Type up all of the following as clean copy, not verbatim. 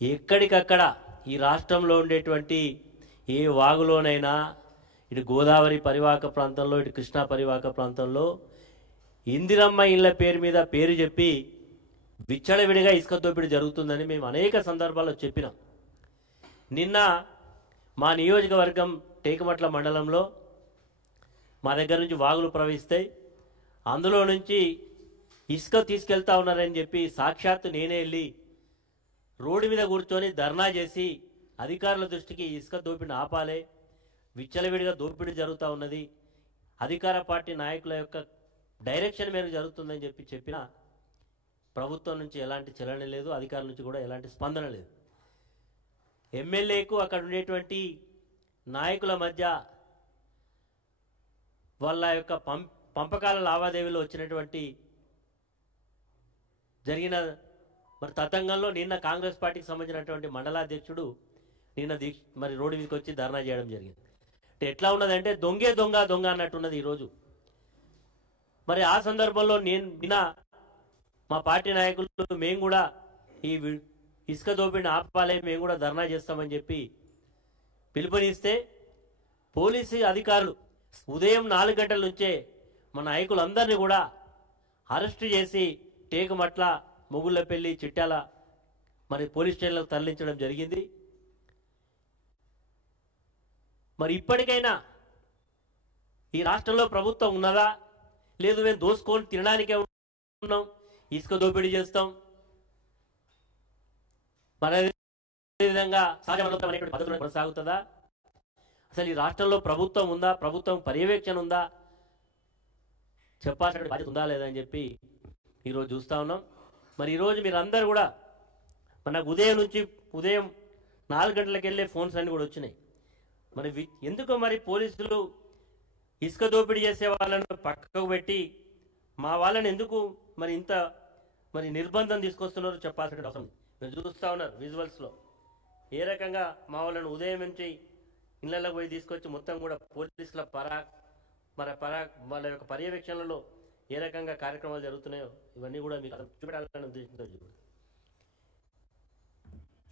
ఎక్కడికక్కడ ఈ రాష్ట్రంలో ఉండేటువంటి ఏ వాగులోనైనా ఇటు గోదావరి పరివాహక ప్రాంతంలో ఇటు కృష్ణా పరివాహక ప్రాంతంలో ఇందిరమ్మ ఇళ్ల పేరు మీద పేరు చెప్పి విచ్చలవిడిగా ఇసుక దోపిడీ జరుగుతుందని మేము అనేక సందర్భాల్లో చెప్పినాం. నిన్న మా నియోజకవర్గం టేకుమట్ల మండలంలో మా దగ్గర నుంచి వాగులు ప్రవహిస్తాయి, అందులో నుంచి ఇసుక తీసుకెళ్తా ఉన్నారని చెప్పి సాక్షాత్తు నేనే వెళ్ళి రోడ్డు మీద కూర్చొని ధర్నా చేసి అధికారుల దృష్టికి ఇసుక దోపిడీని ఆపాలే, విచ్చలవిడిగా దోపిడీ జరుగుతూ ఉన్నది, అధికార పార్టీ నాయకుల యొక్క డైరెక్షన్ మేరకు జరుగుతుందని చెప్పిన ప్రభుత్వం నుంచి ఎలాంటి చలన లేదు, అధికారుల నుంచి కూడా ఎలాంటి స్పందన లేదు. ఎమ్మెల్యేకు అక్కడ ఉండేటువంటి నాయకుల మధ్య వాళ్ళ యొక్క పంపకాల లావాదేవీలో వచ్చినటువంటి జరిగిన మరి తతంగంలో నిన్న కాంగ్రెస్ పార్టీకి సంబంధించినటువంటి మండలాధ్యక్షుడు నిన్న మరి రోడ్డు మీదకి వచ్చి ధర్నా చేయడం జరిగింది. అంటే ఎట్లా ఉన్నదంటే దొంగే దొంగ దొంగ అన్నట్టున్నది ఈరోజు. మరి ఆ సందర్భంలో నిన్న మా పార్టీ నాయకులు మేము కూడా ఈ ఇసుక దోపిడిని ఆపాలే, మేము కూడా ధర్నా చేస్తామని చెప్పి పిలుపునిస్తే పోలీసు అధికారులు ఉదయం 4 గంటల నుంచే మన నాయకులందరినీ కూడా అరెస్టు చేసి టేకుమట్ల, మొగుళ్ళపల్లి, చిట్యాల మరి పోలీస్ స్టేషన్లకు తరలించడం జరిగింది. మరి ఇప్పటికైనా ఈ రాష్ట్రంలో ప్రభుత్వం ఉన్నదా, లేదు మేము దోసుకొని తినడానికే ఉన్నాం, ఇసుక దోపిడీ చేస్తాం, మరి అదేవిధంగా సహజమైనటువంటి పద్ధతులు కొనసాగుతుందా? అసలు ఈ రాష్ట్రంలో ప్రభుత్వం ఉందా, ప్రభుత్వం పర్యవేక్షణ ఉందా, చెప్పాల్సిన బాధ్యత ఉందా లేదా అని చెప్పి ఈరోజు చూస్తూ ఉన్నాం. మరి ఈరోజు మీరందరూ కూడా మనకు ఉదయం 4 గంటలకు వెళ్ళే ఫోన్స్ అన్నీ కూడా వచ్చినాయి. మరి ఎందుకు మరి పోలీసులు ఇసుక దోపిడీ చేసే వాళ్ళను పక్కకు పెట్టి మా వాళ్ళని ఎందుకు మరి ఇంత మరి నిర్బంధం తీసుకొస్తున్నారో చెప్పాల్సిన అవసరం. మీరు చూస్తూ ఉన్నారు విజువల్స్లో ఏ రకంగా మా వాళ్ళని ఉదయం నుంచి ఇళ్లలోకి పోయి తీసుకొచ్చి మొత్తం కూడా పోలీసుల వాళ్ళ యొక్క పర్యవేక్షణలో ఏ రకంగా కార్యక్రమాలు జరుగుతున్నాయో ఇవన్నీ కూడా మీకు చూపెట్టాలని ఉద్దేశంతో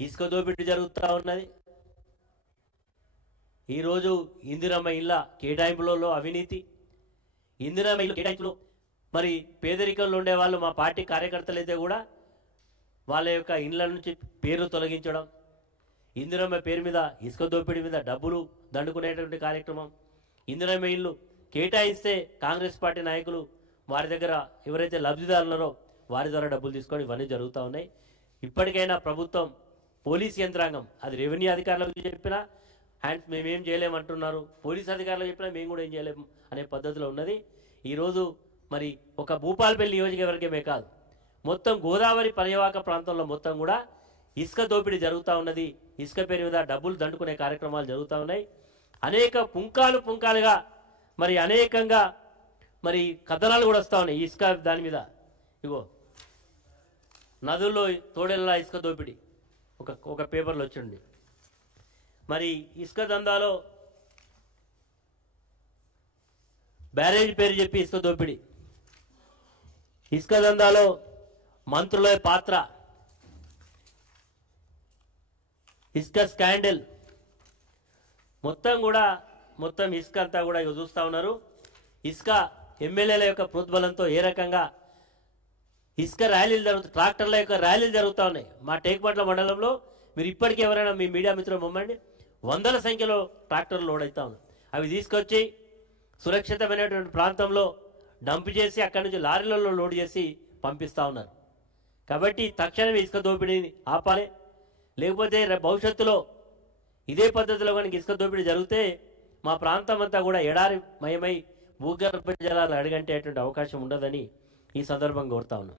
ఇసుక దోపిడీ జరుగుతూ ఉన్నది. ఈరోజు ఇందిరమ్మ ఇళ్ళ కేటాయింపులలో అవినీతి, ఇందిరమ్మ ఇల్లు కేటాయింపులో మరి పేదరికంలో ఉండే వాళ్ళు మా పార్టీ కార్యకర్తలు అయితే కూడా వాళ్ళ యొక్క ఇండ్ల నుంచి పేరు తొలగించడం, ఇందిరమ్మ పేరు మీద ఇసుక దోపిడీ మీద డబ్బులు దండుకునేటువంటి కార్యక్రమం, ఇందిరమ్మ ఇల్లు కేటాయిస్తే కాంగ్రెస్ పార్టీ నాయకులు వారి దగ్గర ఎవరైతే లబ్ధిదారులరో వారి ద్వారా డబ్బులు తీసుకొని ఇవన్నీ జరుగుతూ ఉన్నాయి. ఇప్పటికైనా ప్రభుత్వం, పోలీస్ యంత్రాంగం, అది రెవెన్యూ అధికారులకు చెప్పినా మేమేం చేయలేమంటున్నారు, పోలీస్ అధికారులకు చెప్పినా మేము కూడా ఏం చేయలేము అనే పద్ధతిలో ఉన్నది. ఈరోజు మరి ఒక భూపాలపల్లి నియోజకవర్గమే కాదు, మొత్తం గోదావరి పరివాహక ప్రాంతంలో మొత్తం కూడా ఇసుక దోపిడీ జరుగుతూ ఉన్నది. ఇసుక పేరు మీద డబ్బులు దండుకునే కార్యక్రమాలు జరుగుతూ ఉన్నాయి. అనేక పుంకాలుగా మరి అనేకంగా మరి కథనాలు కూడా వస్తూ ఉన్నాయి ఇసుక దాని మీద. ఇగో నదుల్లో తోడెల్లా ఇసుక దోపిడీ ఒక పేపర్లో వచ్చింది. మరి ఇసుక దందాలో బ్యారేజ్ పేరు చెప్పి ఇసుక దోపిడీ, ఇసుక దందాలో మంత్రుల పాత్ర, ఇసుక స్కాండల్, మొత్తం ఇసుక అంతా కూడా చూస్తూ ఉన్నారు. ఇసుక ఎమ్మెల్యేల యొక్క ప్రోద్బలంతో ఏ రకంగా ఇసుక ర్యాలీలు జరుగుతాయి, ట్రాక్టర్ల యొక్క ర్యాలీలు జరుగుతూ ఉన్నాయి. మా టేకుమట్ల మండలంలో మీరు ఇప్పటికీ ఎవరైనా మీ మీడియా మిత్రులు మమ్మండి, వందల సంఖ్యలో ట్రాక్టర్లు లోడ్ అవుతా ఉన్నాయి. అవి తీసుకొచ్చి సురక్షితమైనటువంటి ప్రాంతంలో డంప్ చేసి అక్కడి నుంచి లారీలలో లోడ్ చేసి పంపిస్తూ ఉన్నారు. కాబట్టి తక్షణమే ఇసుక దోపిడీని ఆపాలి, లేకపోతే భవిష్యత్తులో ఇదే పద్ధతిలో కనుక ఇసుక దోపిడీ జరిగితే మా ప్రాంతం అంతా కూడా ఎడారి మయమై భూగర్భ జలాలు అడుగంటేటువంటి అవకాశం ఉండదని ఈ సందర్భంగా కోరుతా ఉన్నాం.